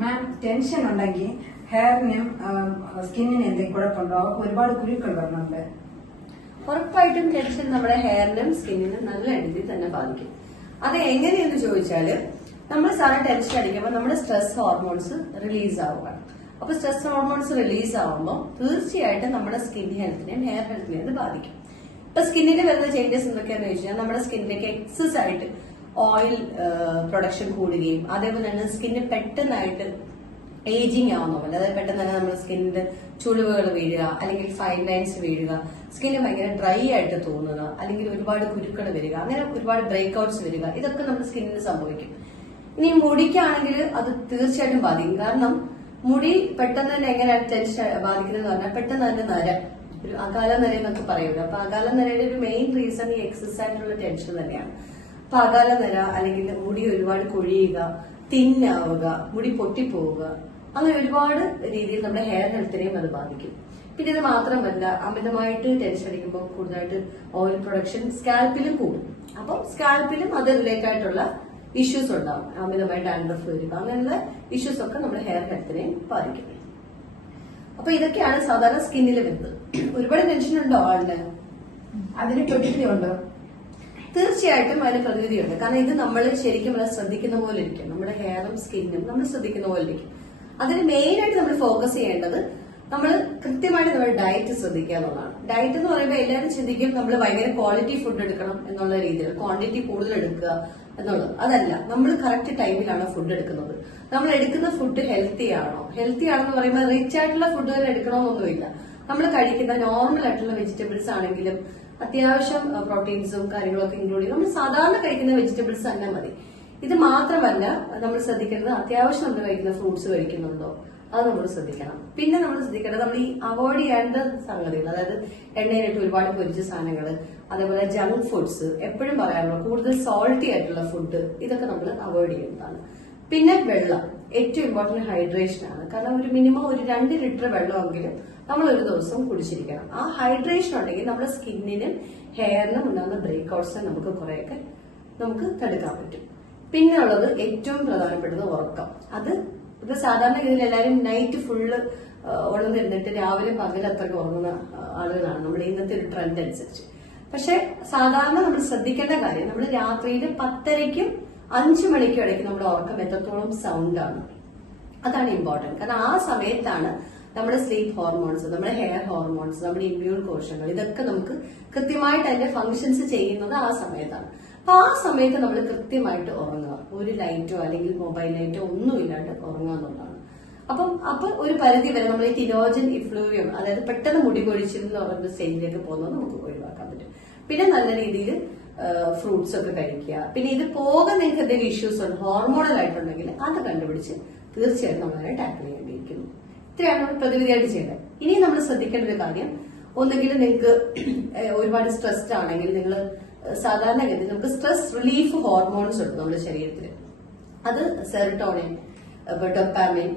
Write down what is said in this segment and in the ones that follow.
മാം tension ഉണ്ടെങ്കിൽ ഹെയറിനും സ്കിന്നിനും എന്തെങ്കിലും കുഴപ്പമുണ്ടോ? അവർക്ക് ഒരുപാട് കുരുക്കൾ വരുന്നുണ്ട്. ഉറപ്പായിട്ടും ടെൻഷൻ നമ്മുടെ ഹെയറിനും സ്കിന്നിനും നല്ല രീതിയിൽ തന്നെ ബാധിക്കും. അത് എങ്ങനെയെന്ന് ചോദിച്ചാല് നമ്മൾ സാധാരണ ടെൻഷൻ അടിക്കുമ്പോൾ നമ്മുടെ സ്ട്രെസ് ഹോർമോൺസ് റിലീസ് ആവുകയാണ്. അപ്പൊ സ്ട്രെസ് ഹോർമോൺസ് റിലീസ് ആവുമ്പോൾ തീർച്ചയായിട്ടും നമ്മുടെ സ്കിൻ ഹെൽത്തിനെയും ഹെയർ ഹെൽത്തിനെയും അത് ബാധിക്കും. ഇപ്പൊ സ്കിന്നിന് വരുന്ന ചേഞ്ചസ് എന്തൊക്കെയാന്ന് വെച്ചാൽ നമ്മുടെ സ്കിന്നിലേക്ക് എക്സസ് ആയിട്ട് ഓയിൽ പ്രൊഡക്ഷൻ കൂടുകയും അതേപോലെ തന്നെ സ്കിന്ന് പെട്ടെന്നായിട്ട് ഏജിങ് ആവുന്ന പോലെ, അതായത് പെട്ടെന്ന് തന്നെ നമ്മുടെ സ്കിന്നിന്റെ ചുളിവുകൾ വീഴുക, അല്ലെങ്കിൽ ഫൈൻ ലൈൻസ് വീഴുക, സ്കിന്ന് ഭയങ്കര ഡ്രൈ ആയിട്ട് തോന്നുക, അല്ലെങ്കിൽ ഒരുപാട് കുരുക്കൾ വരിക, അങ്ങനെ ഒരുപാട് ബ്രേക്ക്ഔട്ട്സ് വരിക, ഇതൊക്കെ നമ്മുടെ സ്കിന്നിന് സംഭവിക്കും. ഇനി മുടിക്കാണെങ്കിൽ അത് തീർച്ചയായിട്ടും ബാധിക്കും. കാരണം മുടി പെട്ടെന്ന് തന്നെ എങ്ങനെയാണ് ടെൻഷൻ ബാധിക്കുന്നത് പറഞ്ഞാൽ പെട്ടെന്ന് തന്നെ നര, ഒരു അകാല നര എന്നൊക്കെ പറയുന്നത്. അപ്പൊ അകാല നരയുടെ ഒരു മെയിൻ റീസൺ ഈ എക്സസ് ആയിട്ടുള്ള ടെൻഷൻ തന്നെയാണ്. അപ്പൊ അകാല നര അല്ലെങ്കിൽ മുടി ഒരുപാട് കൊഴിയുക, തിന്നാവുക, മുടി പൊട്ടിപ്പോവുക, അങ്ങനെ ഒരുപാട് രീതിയിൽ നമ്മുടെ ഹെയർ ഹെൽത്തിനെയും അത് ബാധിക്കും. പിന്നെ ഇത് മാത്രമല്ല, അമിതമായിട്ട് ടെൻഷൻ അടിക്കുമ്പോൾ കൂടുതലായിട്ട് ഓയിൽ പ്രൊഡക്ഷൻ സ്കാൽപ്പിലും കൂടും. അപ്പം സ്കാൽപ്പിലും അത് റിലേറ്റഡ് ആയിട്ടുള്ള ഇഷ്യൂസ് ഉണ്ടാവും. അമിതമായിട്ട് ഡാൻഡ്രഫ് വരിക, അങ്ങനെയുള്ള ഇഷ്യൂസ് ഒക്കെ നമ്മുടെ ഹെയർ ഹെൽത്തിനെയും ബാധിക്കും. അപ്പൊ ഇതൊക്കെയാണ് സാധാരണ സ്കിന്നിൽ വരുന്നത്. ഒരുപാട് ടെൻഷൻ ഉണ്ടോ ആളിന്? അതിന് പ്രതിവിധിയുണ്ടോ? തീർച്ചയായിട്ടും അതിന് പ്രതിവിധിയുണ്ട്. കാരണം ഇത് നമ്മൾ ശരിക്കും ശ്രദ്ധിക്കുന്ന പോലെ ഇരിക്കും. നമ്മുടെ ഹെയറും സ്കിന്നും നമ്മൾ ശ്രദ്ധിക്കുന്ന പോലെ ഇരിക്കും. അതിന് മെയിൻ ആയിട്ട് നമ്മൾ ഫോക്കസ് ചെയ്യേണ്ടത് നമ്മൾ കൃത്യമായിട്ട് നമ്മുടെ ഡയറ്റ് ശ്രദ്ധിക്കുക എന്നുള്ളതാണ്. ഡയറ്റ് എന്ന് പറയുമ്പോൾ എല്ലാവരും ചിന്തിക്കും നമ്മൾ ഭയങ്കര ക്വാളിറ്റി ഫുഡ് എടുക്കണം എന്നുള്ള രീതിയിൽ, ക്വാണ്ടിറ്റി കൂടുതൽ എടുക്കുക എന്നുള്ളത്. അതല്ല, നമ്മൾ കറക്റ്റ് ടൈമിലാണ് ഫുഡ് എടുക്കുന്നത്. നമ്മൾ എടുക്കുന്ന ഫുഡ് ഹെൽത്തി ആണോ? ഹെൽത്തി ആണെന്ന് പറയുമ്പോൾ റിച്ച് ആയിട്ടുള്ള ഫുഡ് തന്നെ എടുക്കണമെന്നൊന്നുമില്ല. നമ്മൾ കഴിക്കുന്ന നോർമൽ ആയിട്ടുള്ള വെജിറ്റബിൾസ് ആണെങ്കിലും അത്യാവശ്യം പ്രോട്ടീൻസും കാര്യങ്ങളൊക്കെ ഇൻക്ലൂഡ് ചെയ്യും. നമ്മൾ സാധാരണ കഴിക്കുന്ന വെജിറ്റബിൾസ് തന്നെ മതി. ഇത് മാത്രമല്ല നമ്മൾ ശ്രദ്ധിക്കേണ്ടത് അത്യാവശ്യം നമ്മൾ കഴിക്കുന്ന ഫ്രൂട്ട്സ് കഴിക്കുന്നുണ്ടോ, അത് നമ്മൾ ശ്രദ്ധിക്കണം. പിന്നെ നമ്മൾ ശ്രദ്ധിക്കേണ്ടത് നമ്മൾ ഈ അവോയ്ഡ് ചെയ്യേണ്ട സംഗതികൾ, അതായത് എണ്ണയിലിട്ട് ഒരുപാട് പൊരിച്ച സാധനങ്ങൾ, അതേപോലെ ജങ്ക് ഫുഡ്സ്, എപ്പോഴും പറയാറുള്ളൂ കൂടുതൽ സോൾട്ടി ആയിട്ടുള്ള ഫുഡ്, ഇതൊക്കെ നമ്മൾ അവോയ്ഡ് ചെയ്യുന്നതാണ്. പിന്നെ വെള്ളം, ഏറ്റവും ഇമ്പോർട്ടന്റ് ഹൈഡ്രേഷൻ ആണ്. കാരണം ഒരു മിനിമം ഒരു 2 ലിറ്റർ വെള്ളമെങ്കിലും നമ്മൾ ഒരു ദിവസം കുടിച്ചിരിക്കണം. ആ ഹൈഡ്രേഷൻ ഉണ്ടെങ്കിൽ നമ്മുടെ സ്കിന്നിനും ഹെയറിനും ഉണ്ടാകുന്ന ബ്രേക്ക്ഔട്ട്സ് കുറെയൊക്കെ നമുക്ക് തടുക്കാൻ പറ്റും. പിന്നെ ഉള്ളത് ഏറ്റവും പ്രധാനപ്പെട്ടത് ഉറക്കം. അത് ഇപ്പൊ സാധാരണ ഗതിയിൽ എല്ലാവരും നൈറ്റ് ഫുള്ള് ഉണർന്നിരുന്നിട്ട് രാവിലെ പകൽ അത്രയ്ക്ക് ഉറങ്ങുന്ന ആളുകളാണ് നമ്മുടെ ഇന്നത്തെ ഒരു ട്രെൻഡ് അനുസരിച്ച്. പക്ഷെ സാധാരണ നമ്മൾ ശ്രദ്ധിക്കേണ്ട കാര്യം, നമ്മൾ രാത്രിയിൽ 10:30ക്കും 5 മണിക്കും ഇടയ്ക്ക് നമ്മുടെ ഉറക്കം എത്രത്തോളം സൗണ്ട് ആണ്, അതാണ് ഇമ്പോർട്ടന്റ്. കാരണം ആ സമയത്താണ് നമ്മുടെ സ്ലീപ്പ് ഹോർമോൺസ്, നമ്മുടെ ഹെയർ ഹോർമോൺസ്, നമ്മുടെ ഇമ്മ്യൂൺ കോശങ്ങൾ, ഇതൊക്കെ നമുക്ക് കൃത്യമായിട്ട് അതിന്റെ ഫങ്ഷൻസ് ചെയ്യുന്നത് ആ സമയത്താണ്. അപ്പൊ ആ സമയത്ത് നമ്മൾ കൃത്യമായിട്ട് ഉറങ്ങുക, ഒരു ലൈറ്റോ അല്ലെങ്കിൽ മൊബൈൽ ലൈറ്റോ ഒന്നും ഇല്ലാണ്ട് ഉറങ്ങുക എന്നുള്ളതാണ്. അപ്പൊ ഒരു പരിധി വരെ നമ്മൾ ഈ തിരോജൻ ഇഫ്ലൂവിയം, അതായത് പെട്ടെന്ന് മുടി കൊഴിച്ചിൽ എന്ന് പറയുന്ന സ്റ്റേജിലേക്ക് പോകുന്നത് നമുക്ക് ഒഴിവാക്കാൻ പറ്റും. പിന്നെ നല്ല രീതിയിൽ ഫ്രൂട്ട്സ് ഒക്കെ കഴിക്കുക. പിന്നെ ഇത് പോകാൻ നിങ്ങൾക്ക് എന്തെങ്കിലും ഇഷ്യൂസ് ഉണ്ട്, ഹോർമോണൽ ആയിട്ടുണ്ടെങ്കിൽ അത് കണ്ടുപിടിച്ച് തീർച്ചയായിട്ടും നമ്മളതിനെ ടാക്കിൾ ചെയ്യേണ്ടിയിരിക്കുന്നു. ഇത്രയാണ് നമ്മൾ പ്രതിവിധിയായിട്ട് ചെയ്യേണ്ടത്. ഇനി നമ്മൾ ശ്രദ്ധിക്കേണ്ട ഒരു കാര്യം, ഒന്നെങ്കിലും നിങ്ങൾക്ക് ഒരുപാട് സ്ട്രെസ്ഡ് ആണെങ്കിൽ നിങ്ങൾ സാധാരണഗതി നമുക്ക് സ്ട്രെസ് റിലീഫ് ഹോർമോൺസ് ഉണ്ട് നമ്മുടെ ശരീരത്തിൽ. അത് സെറട്ടോണിൻ, ഡോപാമിൻ,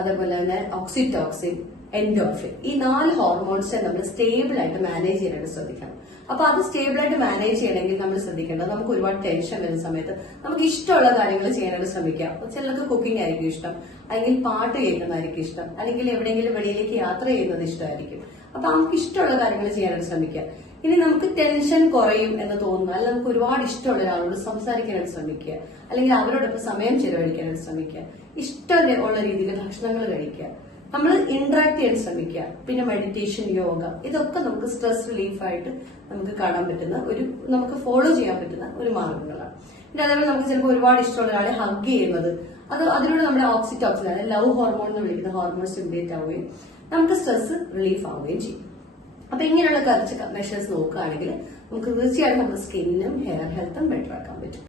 അതേപോലെ തന്നെ ഓക്സിറ്റോക്സിൻ, എൻഡോർഫിൻ, ഈ 4 ഹോർമോൺസ് നമ്മൾ സ്റ്റേബിൾ ആയിട്ട് മാനേജ് ചെയ്യാനായിട്ട് ശ്രദ്ധിക്കണം. അപ്പൊ അത് സ്റ്റേബിൾ ആയിട്ട് മാനേജ് ചെയ്യണമെങ്കിൽ നമ്മൾ ശ്രദ്ധിക്കേണ്ടത്, നമുക്ക് ഒരുപാട് ടെൻഷൻ വരുന്ന സമയത്ത് നമുക്ക് ഇഷ്ടമുള്ള കാര്യങ്ങൾ ചെയ്യാനായിട്ട് ശ്രമിക്കാം. ചിലർക്ക് കുക്കിംഗ് ആയിരിക്കും ഇഷ്ടം, അല്ലെങ്കിൽ പാട്ട് കേൾക്കുന്നതായിരിക്കും ഇഷ്ടം, അല്ലെങ്കിൽ എവിടെയെങ്കിലും വെളിയിലേക്ക് യാത്ര ചെയ്യുന്നത് ഇഷ്ടമായിരിക്കും. അപ്പൊ നമുക്ക് ഇഷ്ടമുള്ള കാര്യങ്ങൾ ചെയ്യാനായിട്ട് ശ്രമിക്കാം. ഇനി നമുക്ക് ടെൻഷൻ കുറയും എന്ന് തോന്നുന്നു, അല്ലെങ്കിൽ നമുക്ക് ഒരുപാട് ഇഷ്ടമുള്ള ഒരാളോട് സംസാരിക്കാനായിട്ട് ശ്രമിക്കുക, അല്ലെങ്കിൽ അവരോടൊപ്പം സമയം ചെലവഴിക്കാനായിട്ട് ശ്രമിക്കുക, ഇഷ്ടമുള്ള രീതിയിൽ ഭക്ഷണങ്ങൾ കഴിക്കുക, നമ്മൾ ഇന്ററാക്ട് ചെയ്യാൻ ശ്രമിക്കുക. പിന്നെ മെഡിറ്റേഷൻ, യോഗ, ഇതൊക്കെ നമുക്ക് സ്ട്രെസ് റിലീഫായിട്ട് നമുക്ക് കാണാൻ പറ്റുന്ന നമുക്ക് ഫോളോ ചെയ്യാൻ പറ്റുന്ന ഒരു മാർഗങ്ങളാണ്. പിന്നെ അതേപോലെ നമുക്ക് ചിലപ്പോൾ ഒരുപാട് ഇഷ്ടമുള്ള ഒരാളെ ഹഗ് ചെയ്യുന്നത്, അതിലൂടെ നമ്മുടെ ഓക്സിറ്റോക്സിൻ, അതായത് ലവ് ഹോർമോൺ എന്ന് വിളിക്കുന്ന ഹോർമോൺ സ്റ്റിമുലേറ്റ് ആവുകയും നമുക്ക് സ്ട്രെസ് റിലീഫ് ആവുകയും ചെയ്യും. അപ്പൊ ഇങ്ങനെയുള്ള കുറച്ച് മെഷേഴ്സ് നോക്കുകയാണെങ്കിൽ നമുക്ക് തീർച്ചയായിട്ടും നമ്മുടെ സ്കിന്നും ഹെയർ ഹെൽത്തും ബെറ്റർ ആക്കാൻ പറ്റും.